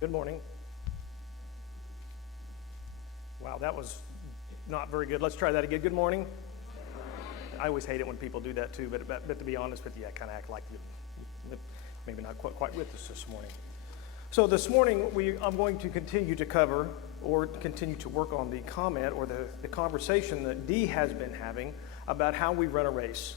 Good morning. Wow, that was not very good. Let's try that again. Good morning. I always hate it when people do that too, but to be honest with you, I kind of act like you're maybe not quite with us this morning. So this morning, I'm going to continue to cover or continue to work on the comment or the conversation that Dee has been having about how we run a race.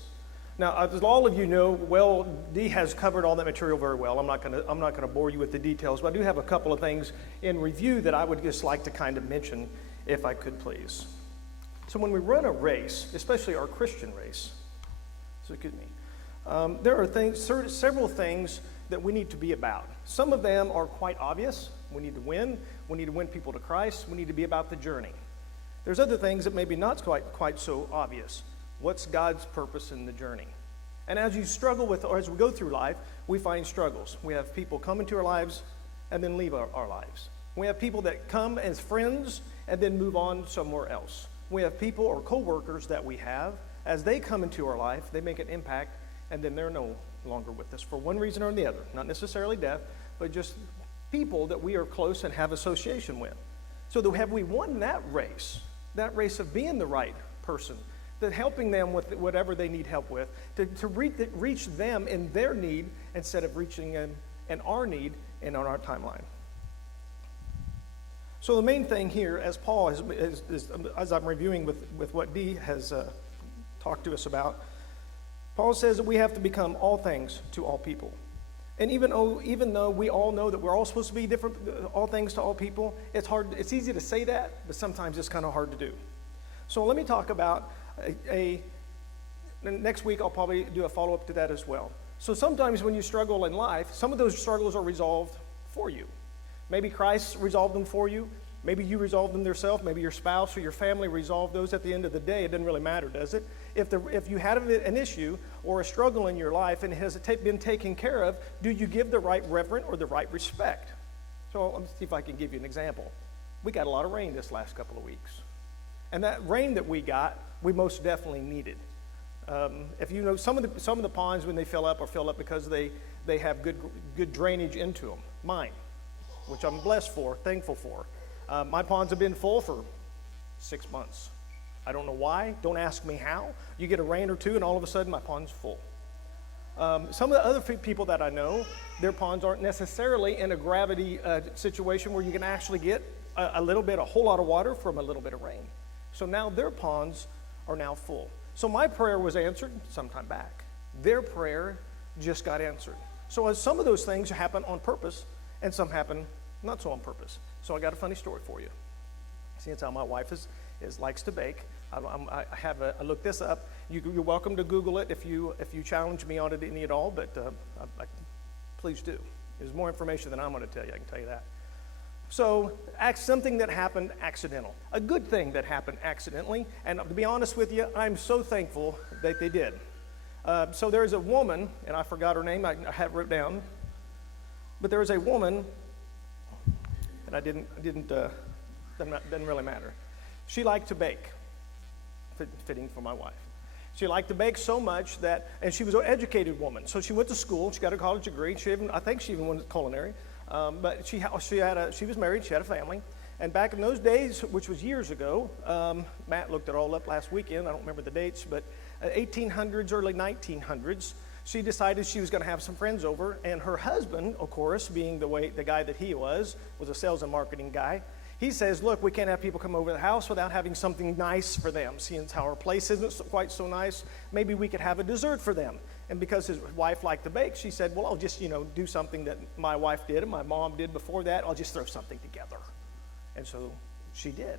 Now, as all of you know, well, Dee has covered all that material very well. I'm not going to bore you with the details, but I do have a couple of things in review that I would just like to kind of mention, if I could please. So when we run a race, especially our Christian race, there are several things that we need to be about. Some of them are quite obvious. We need to win. We need to win people to Christ. We need to be about the journey. There's other things that maybe not quite so obvious. What's God's purpose in the journey? And as you struggle with, or as we go through life, we find struggles. We have people come into our lives and then leave our lives. We have people that come as friends and then move on somewhere else. We have people or co-workers that we have, as they come into our life, they make an impact, and then they're no longer with us for one reason or the other. Not necessarily death, but just people that we are close and have association with. So have we won that race of being the right person, that helping them with whatever they need help with, to reach them in their need instead of reaching in our need and on our timeline. So the main thing here, as Paul as I'm reviewing with what Dee has talked to us about, Paul says that we have to become all things to all people. And even though we all know that we're all supposed to be different, all things to all people, it's easy to say that, but sometimes it's kind of hard to do. So let me talk about next week I'll probably do a follow-up to that as well. So sometimes when you struggle in life, some of those struggles are resolved for you. Maybe Christ resolved them for you. Maybe you resolved them yourself. Maybe your spouse or your family resolved those. At the end of the day, it doesn't really matter, does it? If you had an issue or a struggle in your life and it has been taken care of, do you give the right reverence or the right respect? So let me see if I can give you an example. We got a lot of rain this last couple of weeks. And that rain that we got, we most definitely needed. If you know, some of the ponds when they fill up because they have good drainage into them. Mine, which I'm blessed for, thankful for. My ponds have been full for 6 months. I don't know why. Don't ask me how. You get a rain or two, and all of a sudden my pond's full. Some of the other people that I know, their ponds aren't necessarily in a gravity situation where you can actually get a whole lot of water from a little bit of rain. So now their ponds are now full. So my prayer was answered sometime back. Their prayer just got answered. So as some of those things happen on purpose, and some happen not so on purpose. So I got a funny story for you. See, it's how my wife likes to bake. I looked this up. You're welcome to Google it if you challenge me on it any at all, but please do. There's more information than I'm going to tell you. I can tell you that. So something that happened accidental, a good thing that happened accidentally, and to be honest with you, I'm so thankful that they did. So there's a woman, and I forgot her name. I have it written down, but there is a woman, and I didn't doesn't really matter. She liked to bake, fitting for my wife. She liked to bake so much and she was an educated woman. So she went to school. She got a college degree. I think she even went to culinary. But she was married. She had a family. And back in those days, which was years ago, Matt looked it all up last weekend. I don't remember the dates, but 1800s, early 1900s, she decided she was going to have some friends over. And her husband, of course, being the guy that he was a sales and marketing guy. He says, look, we can't have people come over to the house without having something nice for them. Seeing how our place isn't quite so nice, maybe we could have a dessert for them. And because his wife liked to bake, she said, well, I'll just, do something that my wife did and my mom did before that. I'll just throw something together. And so she did.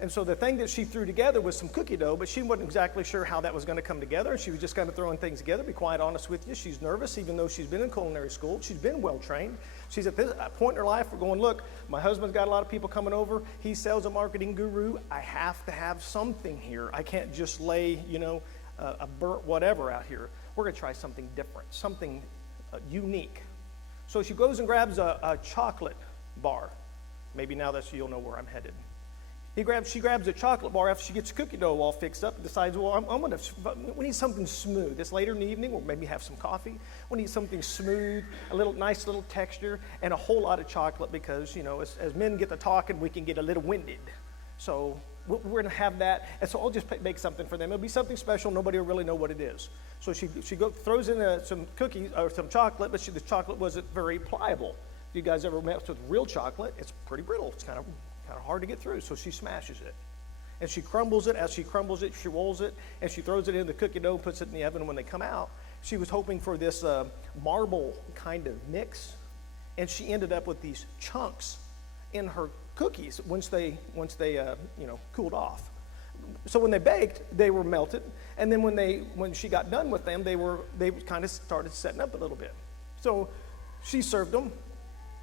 And so the thing that she threw together was some cookie dough, but she wasn't exactly sure how that was going to come together. She was just kind of throwing things together. To be quite honest with you, she's nervous, even though she's been in culinary school. She's been well trained. She's at this point in her life, we're going, look, my husband's got a lot of people coming over. He's sales and marketing guru. I have to have something here. I can't just lay, a burnt whatever out here. We're going to try something different, something unique. So she goes and grabs a chocolate bar. Maybe now you'll know where I'm headed. She grabs a chocolate bar after she gets the cookie dough all fixed up and decides, well, we need something smooth. It's later in the evening, or maybe have some coffee. We need something smooth, nice little texture, and a whole lot of chocolate because, as men get to talking, we can get a little winded. So we're going to have that, and so I'll just make something for them. It'll be something special. Nobody will really know what it is. So she throws in some cookies or some chocolate, but the chocolate wasn't very pliable. If you guys ever messed with real chocolate, it's pretty brittle. It's kind of hard to get through, so she smashes it. And she crumbles it. As she crumbles it, she rolls it, and she throws it in the cookie dough and puts it in the oven. When they come out, she was hoping for this marble kind of mix, and she ended up with these chunks in her cookies once they cooled off. So when they baked, they were melted, and then when she got done with them, they kind of started setting up a little bit. So she served them.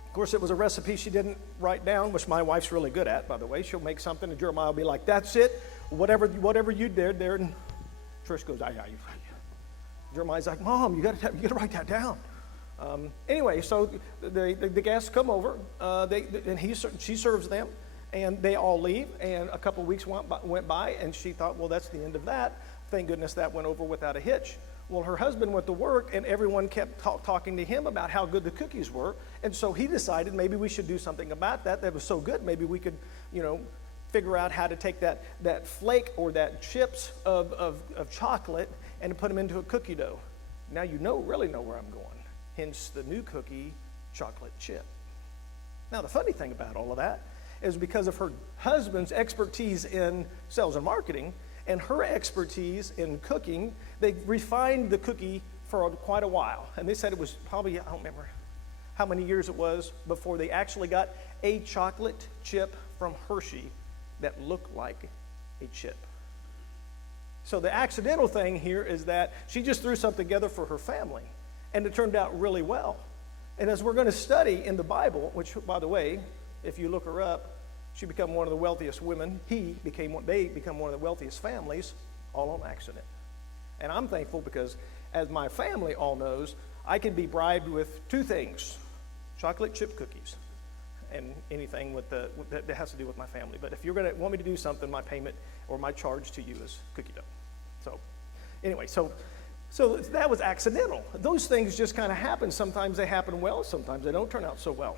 Of course, it was a recipe she didn't write down, which my wife's really good at, by the way. She'll make something, and Jeremiah will be like, "That's it, whatever you did there." And Trish goes, "Aye." Jeremiah's like, "Mom, you got to write that down." Anyway, so the guests come over, she serves them, and they all leave. And a couple of weeks went by, and she thought, well, that's the end of that. Thank goodness that went over without a hitch. Well, her husband went to work, and everyone kept talking to him about how good the cookies were. And so he decided maybe we should do something about that. That was so good. Maybe we could, figure out how to take that flake or that chips of chocolate and put them into a cookie dough. Now really know where I'm going. Hence the new cookie chocolate chip. Now, the funny thing about all of that is because of her husband's expertise in sales and marketing and her expertise in cooking, they refined the cookie for quite a while. And they said it was probably, I don't remember how many years it was before they actually got a chocolate chip from Hershey that looked like a chip. So the accidental thing here is that she just threw something together for her family, and it turned out really well. And as we're going to study in the Bible, which, by the way, if you look her up, she became one of the wealthiest women. They become one of the wealthiest families, all on accident. And I'm thankful because, as my family all knows, I can be bribed with two things: chocolate chip cookies and anything that has to do with my family. But if you're going to want me to do something, my payment or my charge to you is cookie dough. So anyway, so that was accidental. Those things just kind of happen. Sometimes they happen well, sometimes they don't turn out so well.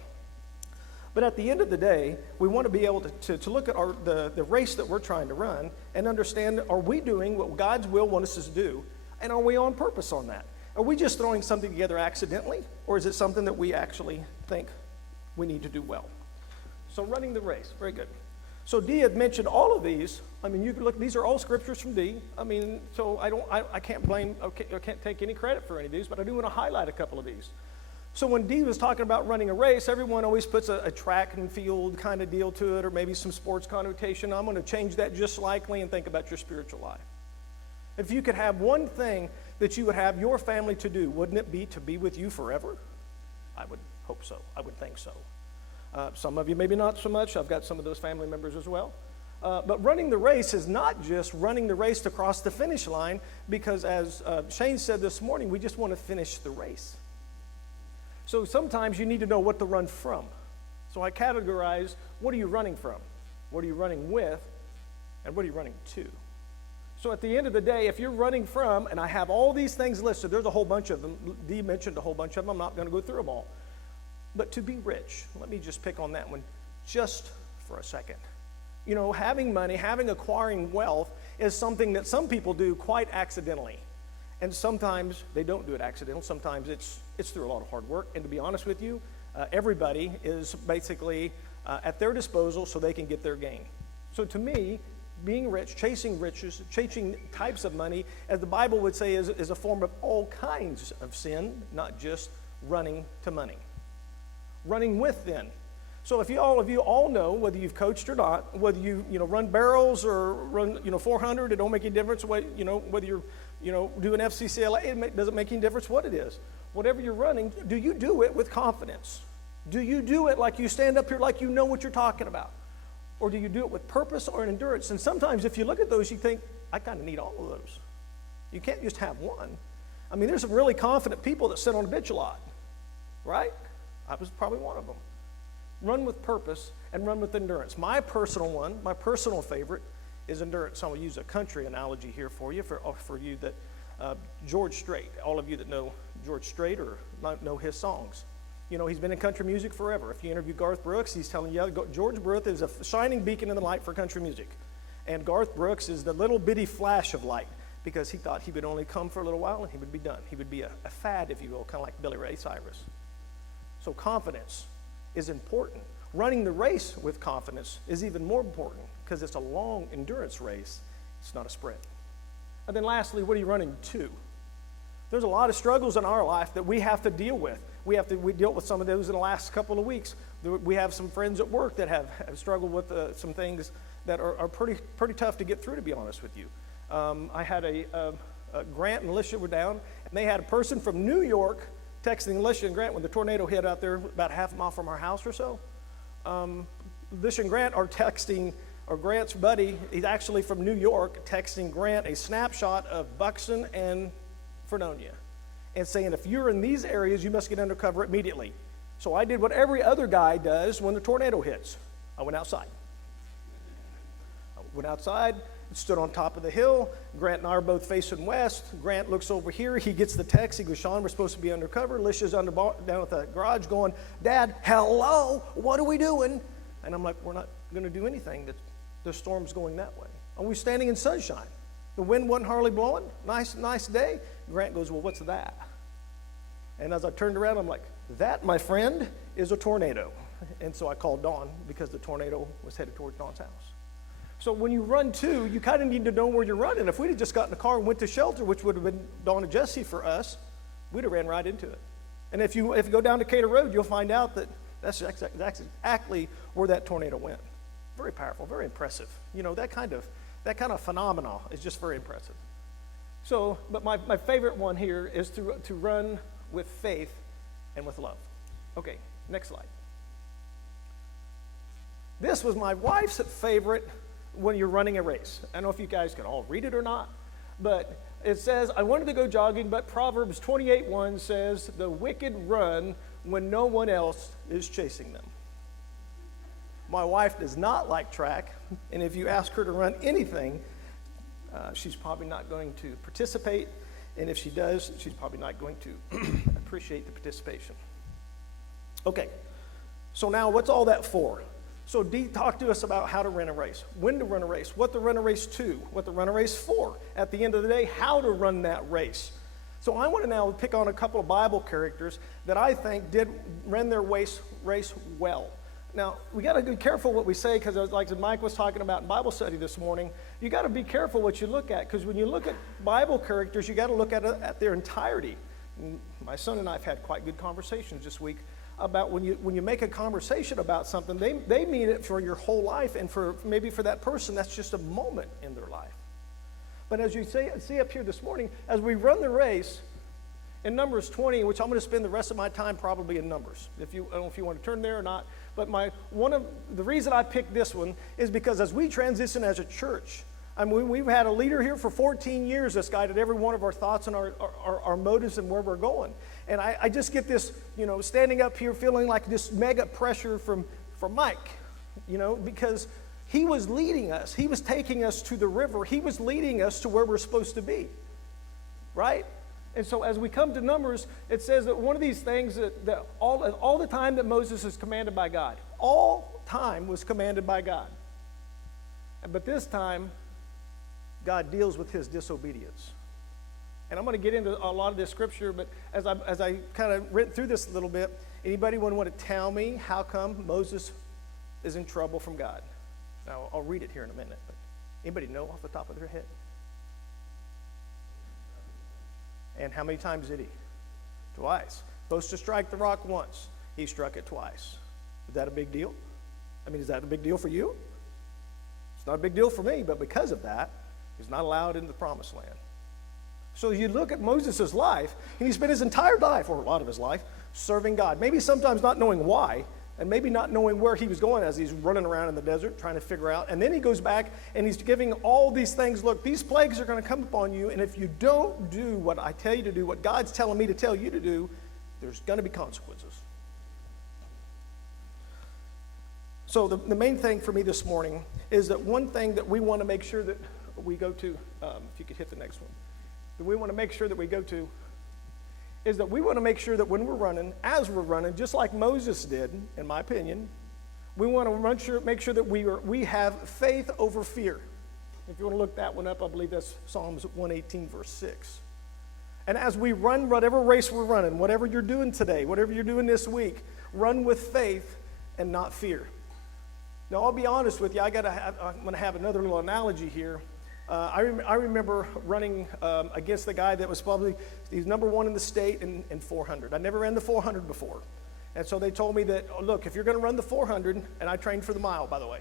But at the end of the day, we want to be able to look at the race that we're trying to run and understand, are we doing what God's will wants us to do, and are we on purpose on that? Are we just throwing something together accidentally, or is it something that we actually think we need to do well? So running the race, very good. So Dee had mentioned all of these. I mean, you can look; these are all scriptures from Dee. I mean, so I can't blame, I can't take any credit for any of these, but I do want to highlight a couple of these. So when Dee was talking about running a race, everyone always puts a track and field kind of deal to it, or maybe some sports connotation. I'm going to change that just slightly and think about your spiritual life. If you could have one thing that you would have your family to do, wouldn't it be to be with you forever? I would hope so. I would think so. Some of you maybe not so much. I've got some of those family members as well. But running the race is not just running the race to cross the finish line, because as Shane said this morning, we just want to finish the race. So sometimes you need to know what to run from. So I categorize, what are you running from? What are you running with? And what are you running to? So at the end of the day, if you're running from, and I have all these things listed, there's a whole bunch of them. Dee mentioned a whole bunch of them. I'm not going to go through them all. But to be rich, let me just pick on that one just for a second. You know, having money, acquiring wealth is something that some people do quite accidentally. And sometimes they don't do it accidental. Sometimes it's through a lot of hard work. And to be honest with you, everybody is basically at their disposal so they can get their gain. So to me, being rich, chasing riches, chasing types of money, as the Bible would say, is a form of all kinds of sin, not just running to money. Running with then. So if all of you all know, whether you've coached or not, whether you run barrels or run 400, it don't make any difference. Whether you're doing FCCLA, it doesn't make any difference what it is. Whatever you're running, do you do it with confidence? Do you do it like you stand up here like you know what you're talking about? Or do you do it with purpose or endurance? And sometimes if you look at those, you think, I kind of need all of those. You can't just have one. I mean, there's some really confident people that sit on a bench a lot, right? I was probably one of them. Run with purpose and run with endurance. My personal one, my personal favorite is endurance. So I'm going to use a country analogy here for you, for you that George Strait, all of you that know George Strait or know his songs. You know, he's been in country music forever. If you interview Garth Brooks, he's telling you, George Brooks is a shining beacon in the light for country music. And Garth Brooks is the little bitty flash of light, because he thought he would only come for a little while and he would be done. He would be a fad, if you will, kind of like Billy Ray Cyrus. So confidence is important. Running the race with confidence is even more important, because it's a long endurance race. It's not a sprint. And then lastly, what are you running to? There's a lot of struggles in our life that we have to deal with. We dealt with some of those in the last couple of weeks. We have some friends at work that have struggled with some things that are pretty tough to get through, to be honest with you. I had Grant and Alicia were down, and they had a person from New York texting Alicia and Grant when the tornado hit out there about half a mile from our house or so. Alicia and Grant are texting, or Grant's buddy, he's actually from New York, texting Grant a snapshot of Buxton and Fredonia and saying, if you're in these areas, you must get under cover immediately. So I did what every other guy does when the tornado hits. I went outside. Stood on top of the hill. Grant and I are both facing west. Grant looks over here. He gets the text. He goes, Sean, we're supposed to be undercover. Alicia's down at the garage going, Dad, hello, what are we doing? And I'm like, we're not going to do anything. The storm's going that way. And we're standing in sunshine. The wind wasn't hardly blowing. Nice day. Grant goes, well, what's that? And as I turned around, I'm like, that, my friend, is a tornado. And so I called Dawn, because the tornado was headed towards Dawn's house. So when you run to, you kind of need to know where you're running. If we'd have just got in the car and went to shelter, which would have been Dawn and Jesse for us, we'd have ran right into it. And if you go down to Cater Road, you'll find out that that's exactly where that tornado went. Very powerful, very impressive. You know, that kind of phenomenon is just very impressive. So, but my favorite one here is to run with faith and with love. Okay, next slide. This was my wife's favorite when you're running a race. I don't know if you guys can all read it or not, but it says, I wanted to go jogging, but Proverbs 28:1 says, the wicked run when no one else is chasing them. My wife does not like track, and if you ask her to run anything, she's probably not going to participate, and if she does, she's probably not going to appreciate the participation. Okay, so now what's all that for? So Dee talked to us about how to run a race, when to run a race, what to run a race to, what to run a race for. At the end of the day, how to run that race. So I want to now pick on a couple of Bible characters that I think did run their race well. Now, we got to be careful what we say, because like Mike was talking about in Bible study this morning, you got to be careful what you look at, because when you look at Bible characters, you got to look at their entirety. And my son and I have had quite good conversations this week about when you make a conversation about something, they mean it for your whole life, and maybe for that person, that's just a moment in their life. But as you see up here this morning, as we run the race, in Numbers 20, which I'm going to spend the rest of my time probably in Numbers, I don't know if you want to turn there or not, but the reason I picked this one is because as we transition as a church, I mean, we've had a leader here for 14 years that's guided every one of our thoughts and our motives and where we're going. And I just get this, standing up here feeling like this mega pressure from Mike, because he was leading us. He was taking us to the river. He was leading us to where we're supposed to be, right? And so as we come to Numbers, it says that one of these things that all the time that Moses is commanded by God, all time was commanded by God. But this time, God deals with his disobedience. And I'm going to get into a lot of this scripture, but as I kind of went through this a little bit, anybody want to tell me how come Moses is in trouble from God? Now, I'll read it here in a minute, but anybody know off the top of their head? And how many times did he? Twice. Supposed to strike the rock once. He struck it twice. Is that a big deal? I mean, is that a big deal for you? It's not a big deal for me, but because of that, he's not allowed into the promised land. So you look at Moses' life, and he spent his entire life, or a lot of his life, serving God. Maybe sometimes not knowing why, and maybe not knowing where he was going as he's running around in the desert trying to figure out. And then he goes back and he's giving all these things. Look, these plagues are going to come upon you, and if you don't do what I tell you to do, what God's telling me to tell you to do, there's going to be consequences. So the main thing for me this morning is that one thing that we want to make sure that we go to, if you could hit the next one, that we want to make sure that we go to is that we want to make sure that when we're running, as we're running, just like Moses did, in my opinion, we want to make sure that we have faith over fear. If you want to look that one up, I believe that's Psalms 118, verse 6. And as we run whatever race we're running, whatever you're doing today, whatever you're doing this week, run with faith and not fear. Now, I'll be honest with you. I'm going to have another little analogy here. I remember running against the guy that was he's number one in the state in 400. I never ran the 400 before. And so they told me that, look, if you're going to run the 400, and I trained for the mile, by the way.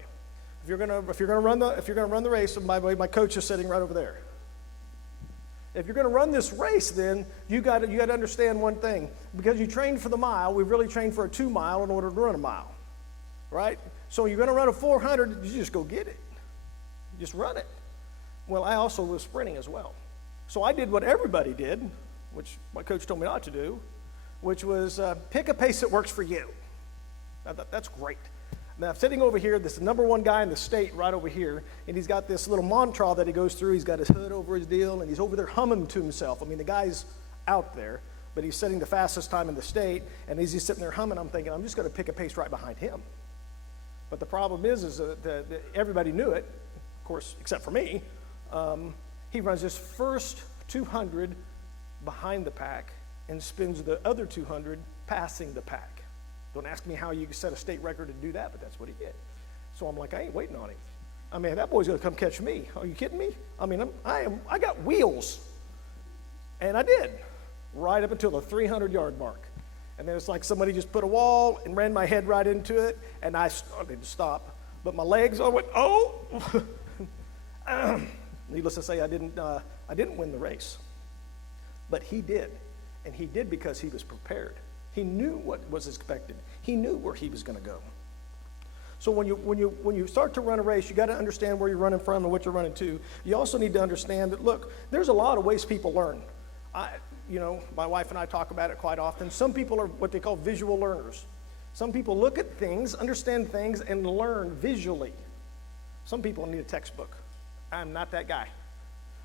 If you're going to run the race, and by the way, my coach is sitting right over there. If you're going to run this race, then you got to understand one thing. Because you trained for the mile, we really trained for a 2 mile in order to run a mile, right? So you're going to run a 400, you just go get it. Just run it. Well, I also was sprinting as well. So I did what everybody did, which my coach told me not to do, which was pick a pace that works for you. I thought, that's great. Now, I'm sitting over here, this number one guy in the state right over here, and he's got this little mantra that he goes through. He's got his hood over his deal, and he's over there humming to himself. I mean, the guy's out there, but he's setting the fastest time in the state, and as he's sitting there humming, I'm thinking, I'm just going to pick a pace right behind him. But the problem is that everybody knew it, of course, except for me. He runs his first 200 behind the pack and spins the other 200 passing the pack. Don't ask me how you set a state record to do that, but that's what he did. So I'm like, I ain't waiting on him. I mean, that boy's going to come catch me. Are you kidding me? I mean, I got wheels. And I did, right up until the 300-yard mark. And then it's like somebody just put a wall and ran my head right into it, and I started to stop. But my legs, I went, oh! Needless to say, I didn't win the race. But he did. And he did because he was prepared. He knew what was expected. He knew where he was going to go. So when you start to run a race, you got to understand where you're running from and what you're running to. You also need to understand that, look, there's a lot of ways people learn. My wife and I talk about it quite often. Some people are what they call visual learners. Some people look at things, understand things, and learn visually. Some people need a textbook. I'm not that guy.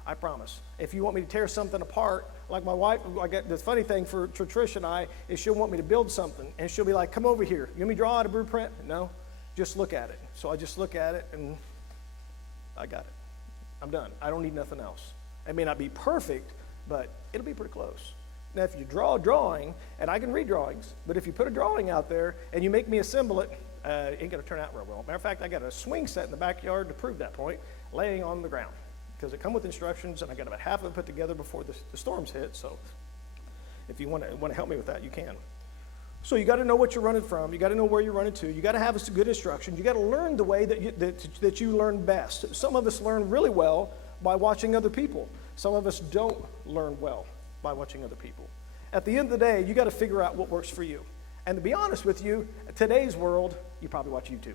I promise. If you want me to tear something apart, like my wife, I got the funny thing for Trish and I is she'll want me to build something, and she'll be like, come over here. You want me to draw out a blueprint? No, just look at it. So I just look at it, and I got it. I'm done. I don't need nothing else. It may not be perfect, but it'll be pretty close. Now, if you draw a drawing, and I can read drawings, but if you put a drawing out there and you make me assemble it, it ain't going to turn out real well. Matter of fact, I got a swing set in the backyard to prove that point, laying on the ground. Because it come with instructions, and I got about half of it put together before the storms hit. So if you want to help me with that, you can. So you got to know what you're running from. You got to know where you're running to. You got to have a good instruction. You got to learn the way that you learn best. Some of us learn really well by watching other people. Some of us don't learn well by watching other people. At the end of the day, you got to figure out what works for you. And to be honest with you, today's world, you probably watch YouTube.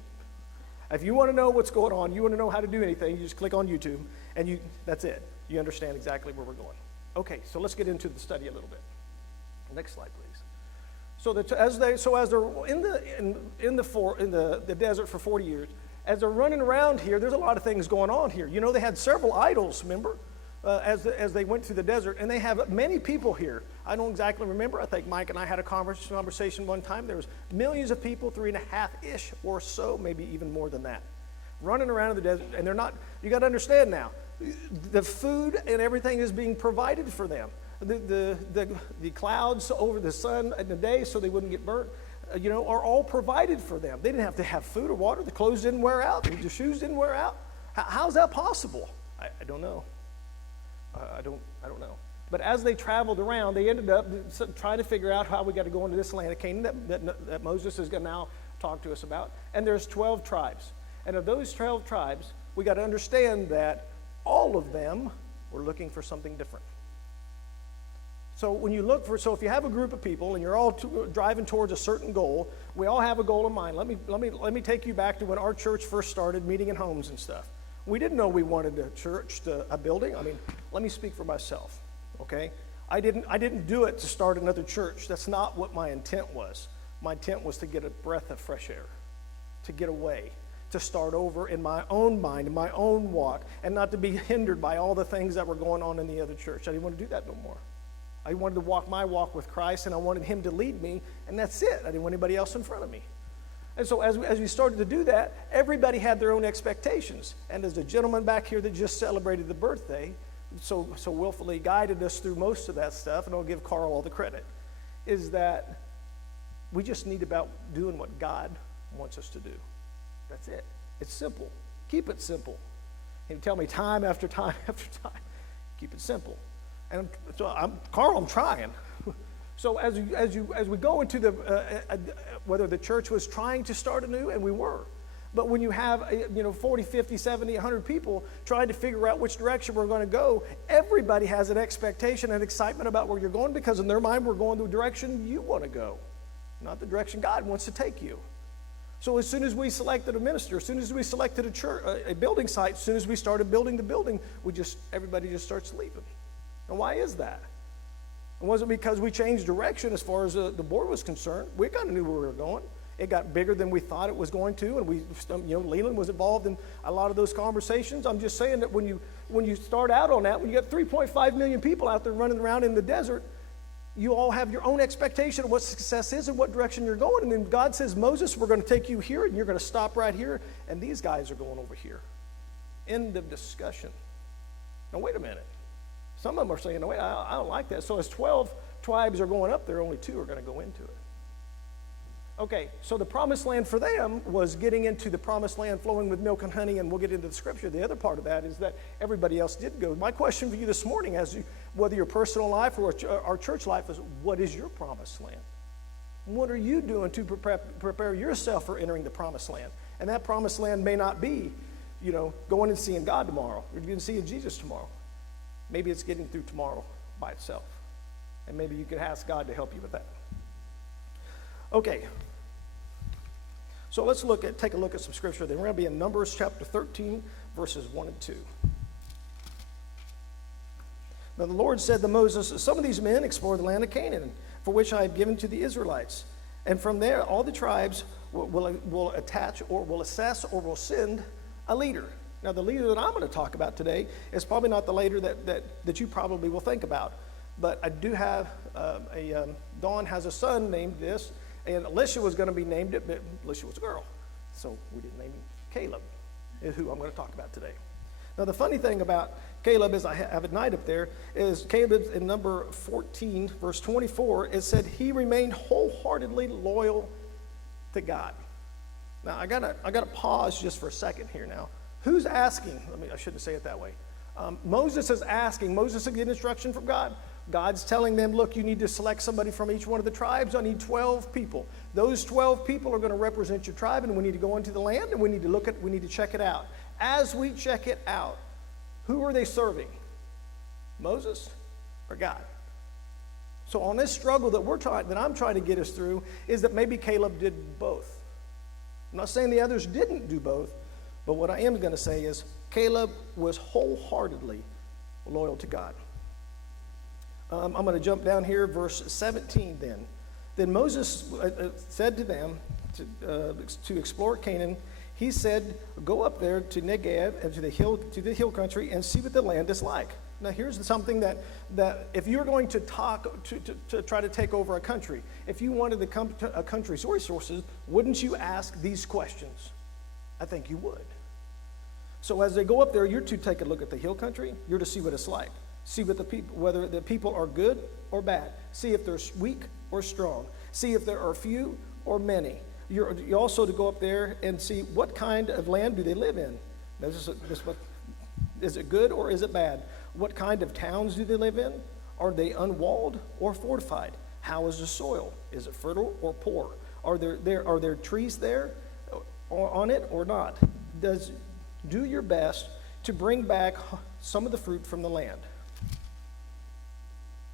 If you want to know what's going on, you want to know how to do anything, you just click on YouTube, and that's it. You understand exactly where we're going. Okay, so let's get into the study a little bit. Next slide, please. As they're in the desert for 40 years, as they're running around here, there's a lot of things going on here. You know, they had several idols, remember, as they went through the desert, and they have many people here. I don't exactly remember. I think Mike and I had a conversation one time. There was millions of people, 3.5-ish or so, maybe even more than that, running around in the desert, and they're not. You got to understand now, the food and everything is being provided for them. The clouds over the sun in the day so they wouldn't get burnt, are all provided for them. They didn't have to have food or water. The clothes didn't wear out. The shoes didn't wear out. How's that possible? I don't know. I don't know. But as they traveled around, they ended up trying to figure out how we got to go into this land of Canaan that Moses is going to now talk to us about. And there's 12 tribes. And of those 12 tribes, we got to understand that all of them were looking for something different. So if you have a group of people and you're all driving towards a certain goal, we all have a goal in mind. Let me take you back to when our church first started meeting in homes and stuff. We didn't know we wanted a building. I mean, let me speak for myself. Okay, I didn't do it to start another church. That's not what my intent was. My intent was to get a breath of fresh air. to get away, to start over in my own mind, in my own walk, and not to be hindered by all the things that were going on in the other church. I didn't want to do that no more. I wanted to walk my walk with Christ, and I wanted him to lead me, and that's it. I didn't want anybody else in front of me. And so as we started to do that, everybody had their own expectations. And as the gentleman back here that just celebrated the birthday, so willfully guided us through most of that stuff, and I'll give Carl all the credit, is that we just need about doing what God wants us to do. That's it. It's simple. Keep it simple. And tell me time after time after time, keep it simple. And Carl, I'm trying. So as we go into whether the church was trying to start anew, and we were, but when you have 40, 50, 70, 100 people trying to figure out which direction we're going to go, everybody has an expectation and excitement about where you're going, because in their mind we're going the direction you want to go, not the direction God wants to take you. So as soon as we selected a minister, as soon as we selected a church, a building site, as soon as we started building the building, everybody just starts leaving. And why is that? It wasn't because we changed direction as far as the board was concerned. We kind of knew where we were going. It got bigger than we thought it was going to, and Leland was involved in a lot of those conversations. I'm just saying that when you start out on that, when you got 3.5 million people out there running around in the desert, you all have your own expectation of what success is and what direction you're going. And then God says, Moses, we're going to take you here, and you're going to stop right here, and these guys are going over here. End of discussion. Now, wait a minute. Some of them are saying, no, wait, I don't like that. So as 12 tribes are going up there, only 2 are going to go into it. Okay, so the promised land for them was getting into the promised land flowing with milk and honey, and we'll get into the scripture. The other part of that is that everybody else did go. My question for you this morning, whether your personal life or our church life, is what is your promised land? What are you doing to prepare yourself for entering the promised land? And that promised land may not be, going and seeing God tomorrow, or going to see Jesus tomorrow. Maybe it's getting through tomorrow by itself. And maybe you could ask God to help you with that. Okay. So let's take a look at some scripture. Then we're going to be in Numbers chapter 13, verses 1 and 2. Now the Lord said to Moses, some of these men explore the land of Canaan, for which I have given to the Israelites. And from there, all the tribes will attach or will assess or will send a leader. Now, the leader that I'm going to talk about today is probably not the leader that you probably will think about. But I do have Dawn has a son named this, and Alicia was going to be named it, but Alicia was a girl. So we didn't name him Caleb, is who I'm going to talk about today. Now, the funny thing about Caleb is I have a night up there, is Caleb in number 14, verse 24, it said he remained wholeheartedly loyal to God. Now, I gotta pause just for a second here now. Who's asking? I shouldn't say it that way. Moses is asking. Moses is getting instruction from God. God's telling them, look, you need to select somebody from each one of the tribes. I need 12 people. Those 12 people are going to represent your tribe, and we need to go into the land, and we need to check it out. As we check it out, who are they serving? Moses or God? So on this struggle that I'm trying to get us through is that maybe Caleb did both. I'm not saying the others didn't do both, but what I am going to say is Caleb was wholeheartedly loyal to God. I'm going to jump down here, verse 17 then. Then Moses said to them to explore Canaan. He said, go up there to Negev and to the hill country and see what the land is like. Now here's something that if you're going to try to take over a country, if you wanted a country's resources, wouldn't you ask these questions? I think you would. So as they go up there, you're to take a look at the hill country. You're to see what it's like. See whether the people are good or bad. See if they're weak or strong. See if there are few or many. You're also to go up there and see what kind of land do they live in. Now, is it good or is it bad? What kind of towns do they live in? Are they unwalled or fortified? How is the soil? Is it fertile or poor? Are there trees there on it or not? Do your best to bring back some of the fruit from the land.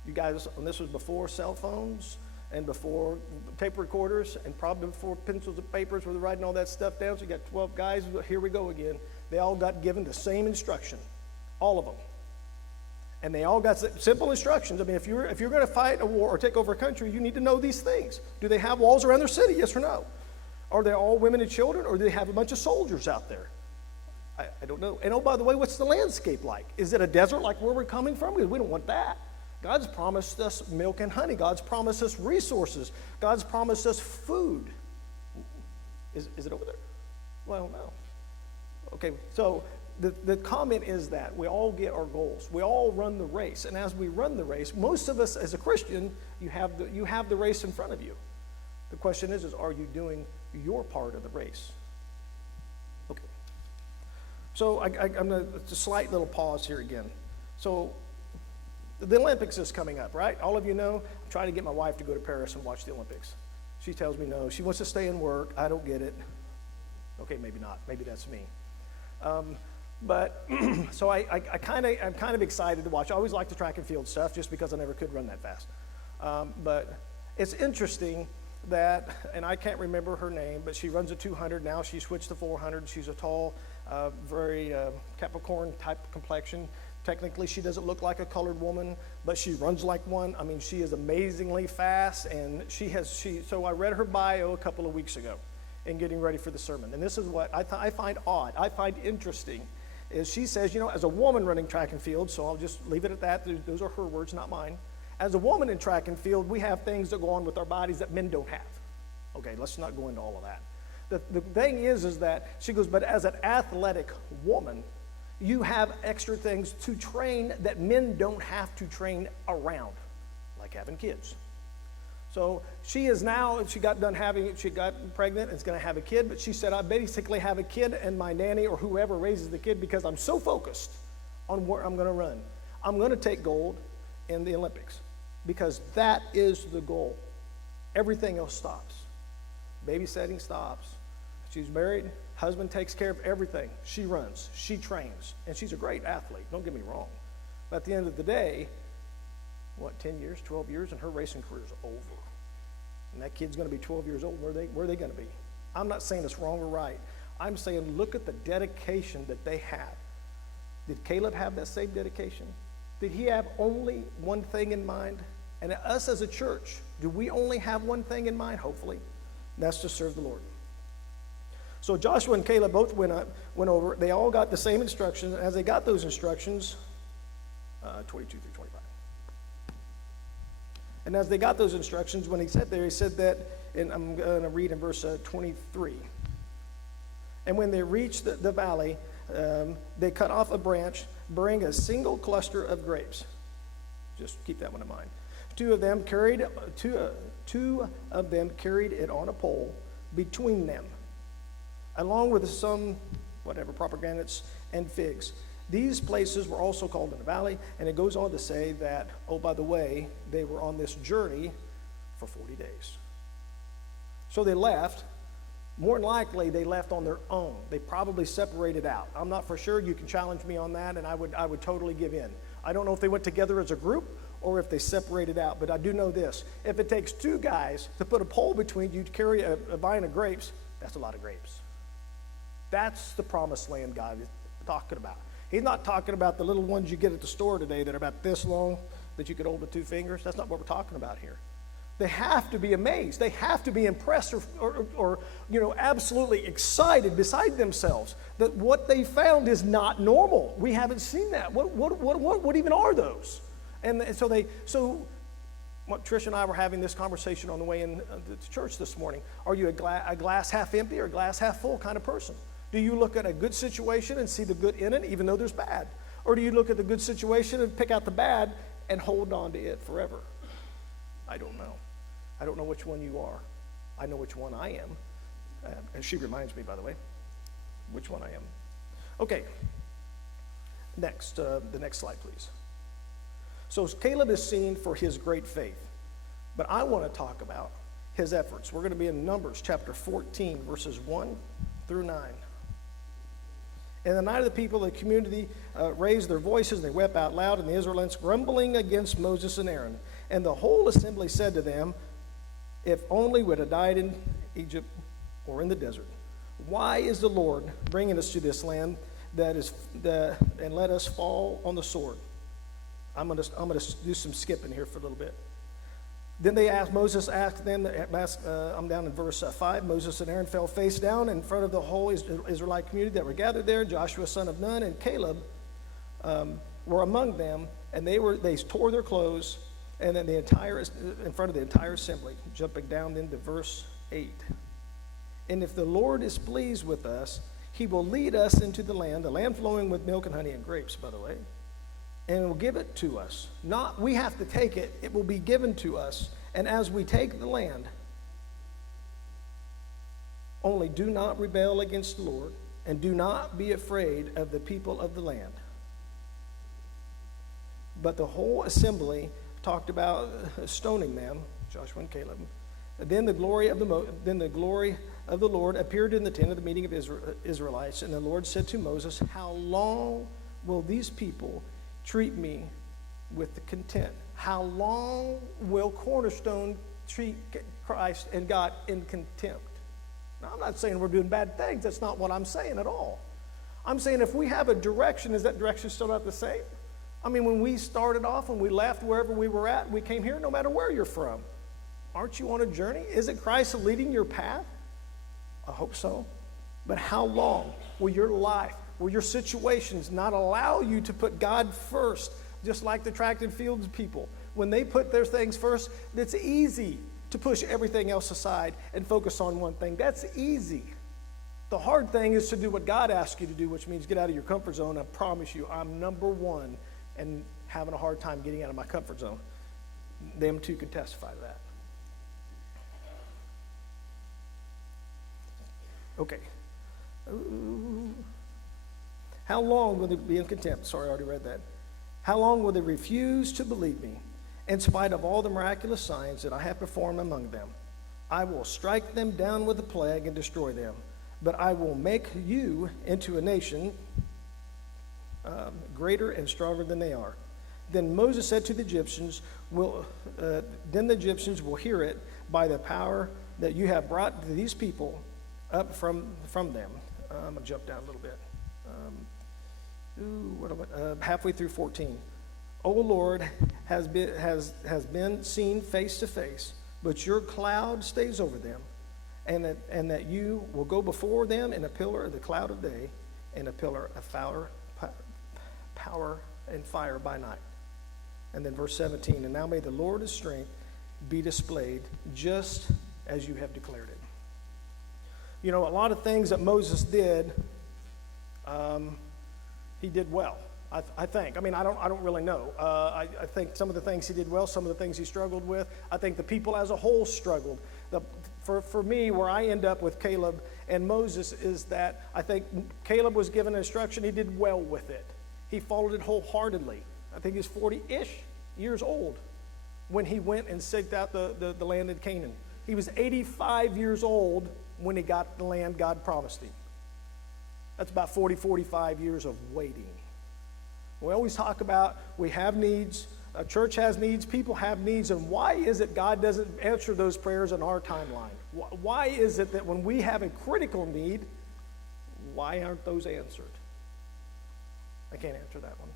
You guys, and this was before cell phones and before tape recorders and probably before pencils and papers where they're writing all that stuff down. So you got 12 guys, here we go again. They all got given the same instruction, all of them. And they all got simple instructions. I mean, if you're going to fight a war or take over a country, you need to know these things. Do they have walls around their city? Yes or no? Are they all women and children, or do they have a bunch of soldiers out there? I don't know. And oh, by the way, what's the landscape like? Is it a desert like where we're coming from? Because we don't want that. God's promised us milk and honey. God's promised us resources. God's promised us food. Is it over there? Well, no. Okay, so the comment is that we all get our goals. We all run the race. And as we run the race, most of us as a Christian, you have the race in front of you. The question is are you doing your part of the race? Okay. So I'm going to, it's a slight little pause here again. So the Olympics is coming up, right? All of you know, I'm trying to get my wife to go to Paris and watch the Olympics. She tells me no. She wants to stay and work. I don't get it. Okay, maybe not. Maybe that's me. But so I'm kind of excited to watch. I always like the track and field stuff just because I never could run that fast. But it's interesting that, and I can't remember her name, but she runs a 200 now. She switched to 400. She's a tall, very Capricorn type complexion. Technically, she doesn't look like a colored woman, but she runs like one. I mean, she is amazingly fast, and so I read her bio a couple of weeks ago in getting ready for the sermon. And this is what I find odd, I find interesting, is she says, as a woman running track and field, so I'll just leave it at that. Those are her words, not mine. As a woman in track and field, we have things that go on with our bodies that men don't have. Okay, let's not go into all of that. The thing is that she goes, but as an athletic woman, you have extra things to train that men don't have to train around, like having kids. So she got pregnant and is going to have a kid, but she said, I basically have a kid and my nanny or whoever raises the kid because I'm so focused on where I'm going to run. I'm going to take gold in the Olympics because that is the goal. Everything else stops. Babysitting stops. She's married. Husband takes care of everything. She runs. She trains. And she's a great athlete. Don't get me wrong. But at the end of the day, 10 years, 12 years, and her racing career is over. And that kid's going to be 12 years old. Where are they going to be? I'm not saying it's wrong or right. I'm saying look at the dedication that they have. Did Caleb have that same dedication? Did he have only one thing in mind? And us as a church, do we only have one thing in mind? Hopefully. And that's to serve the Lord. So Joshua and Caleb both went over. They all got the same instructions. As they got those instructions, 22 through 25. And as they got those instructions, when he said that, and I'm going to read in verse 23. And when they reached the valley, they cut off a branch, bearing a single cluster of grapes. Just keep that one in mind. Two of them carried it on a pole between them, along with some, pomegranates and figs. These places were also called in the valley, and it goes on to say that, oh, by the way, they were on this journey for 40 days. So they left. More than likely, they left on their own. They probably separated out. I'm not for sure. You can challenge me on that, and I would totally give in. I don't know if they went together as a group or if they separated out, but I do know this. If it takes two guys to put a pole between you to carry a vine of grapes, that's a lot of grapes. That's the promised land God is talking about. He's not talking about the little ones you get at the store today that are about this long that you could hold with two fingers. That's not what we're talking about here. They have to be amazed. They have to be impressed or absolutely excited beside themselves that what they found is not normal. We haven't seen that. What even are those? And so Trish and I were having this conversation on the way in to church this morning. Are you a glass half empty or a glass half full kind of person? Do you look at a good situation and see the good in it, even though there's bad? Or do you look at the good situation and pick out the bad and hold on to it forever? I don't know. I don't know which one you are. I know which one I am. And she reminds me, by the way, which one I am. Okay. Next, the next slide, please. So Caleb is seen for his great faith. But I want to talk about his efforts. We're going to be in Numbers chapter 14, verses 1 through 9. And the night of the people of the community raised their voices, and they wept out loud, and the Israelites grumbling against Moses and Aaron. And the whole assembly said to them, if only we had died in Egypt or in the desert. Why is the Lord bringing us to this land and let us fall on the sword? I'm going to do some skipping here for a little bit. Then Moses asked them, I'm down in verse 5, Moses and Aaron fell face down in front of the whole Israelite community that were gathered there. Joshua, son of Nun, and Caleb were among them, and they tore their clothes, and then in front of the entire assembly. Jumping down into verse 8. And if the Lord is pleased with us, he will lead us into the land flowing with milk and honey and grapes, by the way, and will give it to us. Not we have to take it, it will be given to us. And as we take the land, only do not rebel against the Lord, and do not be afraid of the people of the land. But the whole assembly talked about stoning them, Joshua and Caleb. Then the glory of the Lord appeared in the tent of the meeting of Israelites, and the Lord said to Moses, how long will these people treat me with the contempt? How long will Cornerstone treat Christ and God in contempt? Now, I'm not saying we're doing bad things. That's not what I'm saying at all. I'm saying if we have a direction, is that direction still not the same? I mean, when we started off, when we left wherever we were at, we came here no matter where you're from. Aren't you on a journey? Isn't Christ leading your path? I hope so. But how long will your life, will your situations not allow you to put God first, just like the tract and fields people? When they put their things first, it's easy to push everything else aside and focus on one thing. That's easy. The hard thing is to do what God asks you to do, which means get out of your comfort zone. I promise you, I'm number one and having a hard time getting out of my comfort zone. Them two can testify to that. Okay. How long will they be in contempt? Sorry, I already read that. How long will they refuse to believe me, in spite of all the miraculous signs that I have performed among them? I will strike them down with a plague and destroy them, but I will make you into a nation greater and stronger than they are. Then Moses said to the Egyptians, then the Egyptians will hear it by the power that you have brought to these people up from them. I'm going to jump down a little bit. Halfway through 14. O Lord has been seen face to face, but your cloud stays over them, and that you will go before them in a pillar of the cloud of day and a pillar of power and fire by night. And then verse 17, and now may the Lord's strength be displayed just as you have declared it. You know, a lot of things that Moses did, he did well, I think. I mean, I don't really know. I think some of the things he did well, some of the things he struggled with. I think the people as a whole struggled. For me, where I end up with Caleb and Moses is that I think Caleb was given instruction. He did well with it. He followed it wholeheartedly. I think he was 40-ish years old when he went and staked out the land in Canaan. He was 85 years old when he got the land God promised him. That's about 45 years of waiting. We always talk about we have needs, a church has needs, people have needs, and why is it God doesn't answer those prayers in our timeline? Why is it that when we have a critical need, why aren't those answered? I can't answer that one.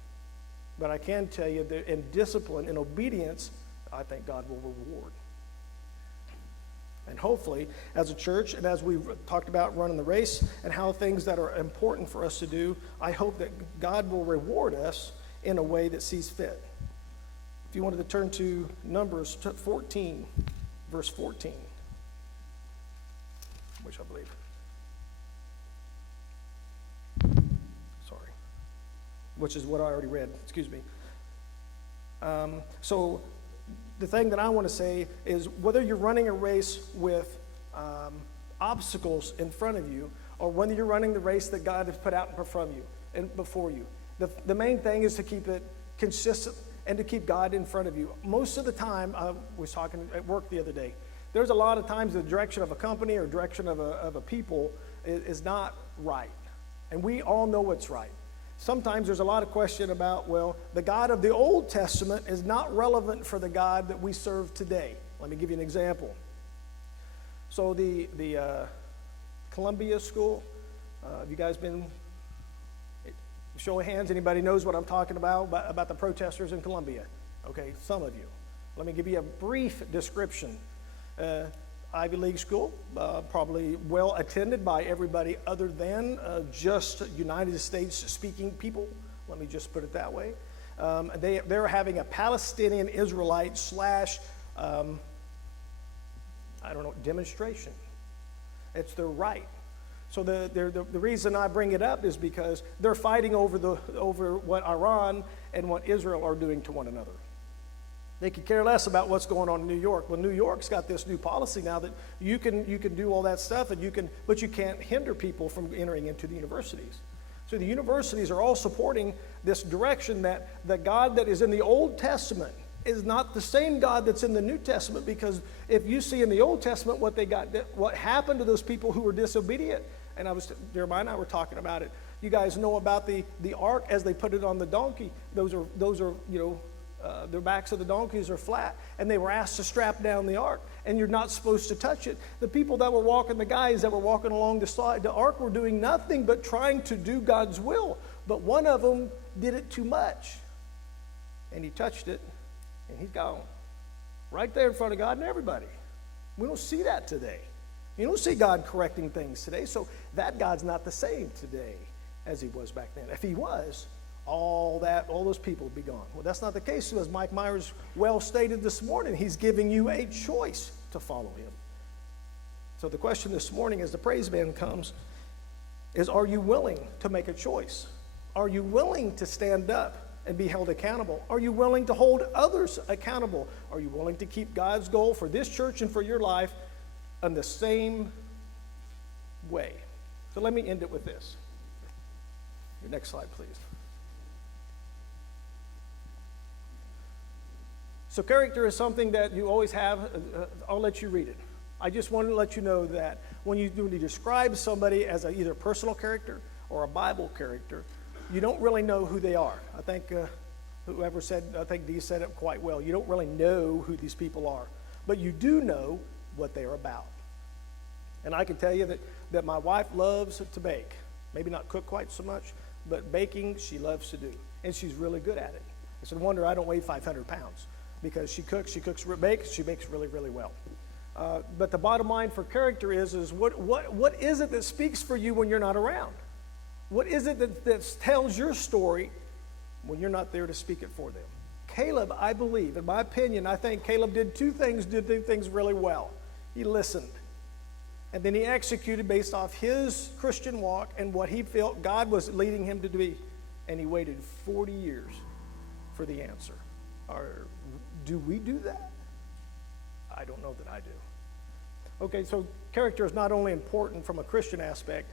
But I can tell you that in discipline, in obedience, I think God will reward. And hopefully, as a church, and as we've talked about running the race and how things that are important for us to do, I hope that God will reward us in a way that sees fit. If you wanted to turn to Numbers 14, verse 14, which I believe. Sorry. Which is what I already read. Excuse me. So the thing that I want to say is whether you're running a race with obstacles in front of you or whether you're running the race that God has put out in front of you and before you, the main thing is to keep it consistent and to keep God in front of you. Most of the time, I was talking at work the other day, there's a lot of times the direction of a company or direction of a people is not right. And we all know what's right. Sometimes there's a lot of question about, well, the God of the Old Testament is not relevant for the God that we serve today. Let me give you an example. So the Columbia School, have you guys been, show of hands, anybody knows what I'm talking about the protesters in Columbia? Okay, some of you. Let me give you a brief description. Ivy League school, probably well attended by everybody other than just United States speaking people. Let me just put it that way. They're having a Palestinian Israelite slash, demonstration. It's their right. So the reason I bring it up is because they're fighting over what Iran and what Israel are doing to one another. They could care less about what's going on in New York. Well, New York's got this new policy now that you can do all that stuff, but you can't hinder people from entering into the universities. So the universities are all supporting this direction that the God that is in the Old Testament is not the same God that's in the New Testament, because if you see in the Old Testament what happened to those people who were disobedient, and Jeremiah and I were talking about it. You guys know about the ark as they put it on the donkey. Those are their backs of the donkeys are flat, and they were asked to strap down the ark, and you're not supposed to touch it. The people that were walking, the guys that were walking along the side, the ark were doing nothing but trying to do God's will. But one of them did it too much, and he touched it, and he's gone. Right there in front of God and everybody. We don't see that today. You don't see God correcting things today, so that God's not the same today as he was back then. If he was, all those people would be gone. Well, that's not the case. So as Mike Myers well stated this morning, he's giving you a choice to follow him. So the question this morning as the praise band comes is, are you willing to make a choice? Are you willing to stand up and be held accountable? Are you willing to hold others accountable? Are you willing to keep God's goal for this church and for your life in the same way? So let me end it with this. Your next slide, please. So character is something that you always have. I'll let you read it. I just wanted to let you know that when you describe somebody as either a personal character or a Bible character, you don't really know who they are. I think Dee said it quite well. You don't really know who these people are, but you do know what they're about. And I can tell you that my wife loves to bake. Maybe not cook quite so much, but baking she loves to do, and she's really good at it. It's no wonder I don't weigh 500 pounds. Because she bakes really, really well. But the bottom line for character is what is it that speaks for you when you're not around? What is it that tells your story when you're not there to speak it for them? Caleb, I believe, in my opinion, I think Caleb did two things really well. He listened, and then he executed based off his Christian walk and what he felt God was leading him to be, and he waited 40 years for the answer. Do we do that? I don't know that I do. Okay, so character is not only important from a Christian aspect,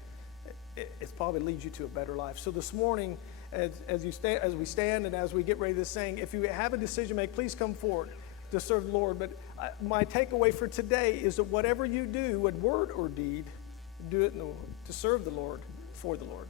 it probably leads you to a better life. So this morning, as we stand and as we get ready to sing, if you have a decision to make, please come forward to serve the Lord. But my takeaway for today is that whatever you do, in word or deed, do it to serve the Lord, for the Lord.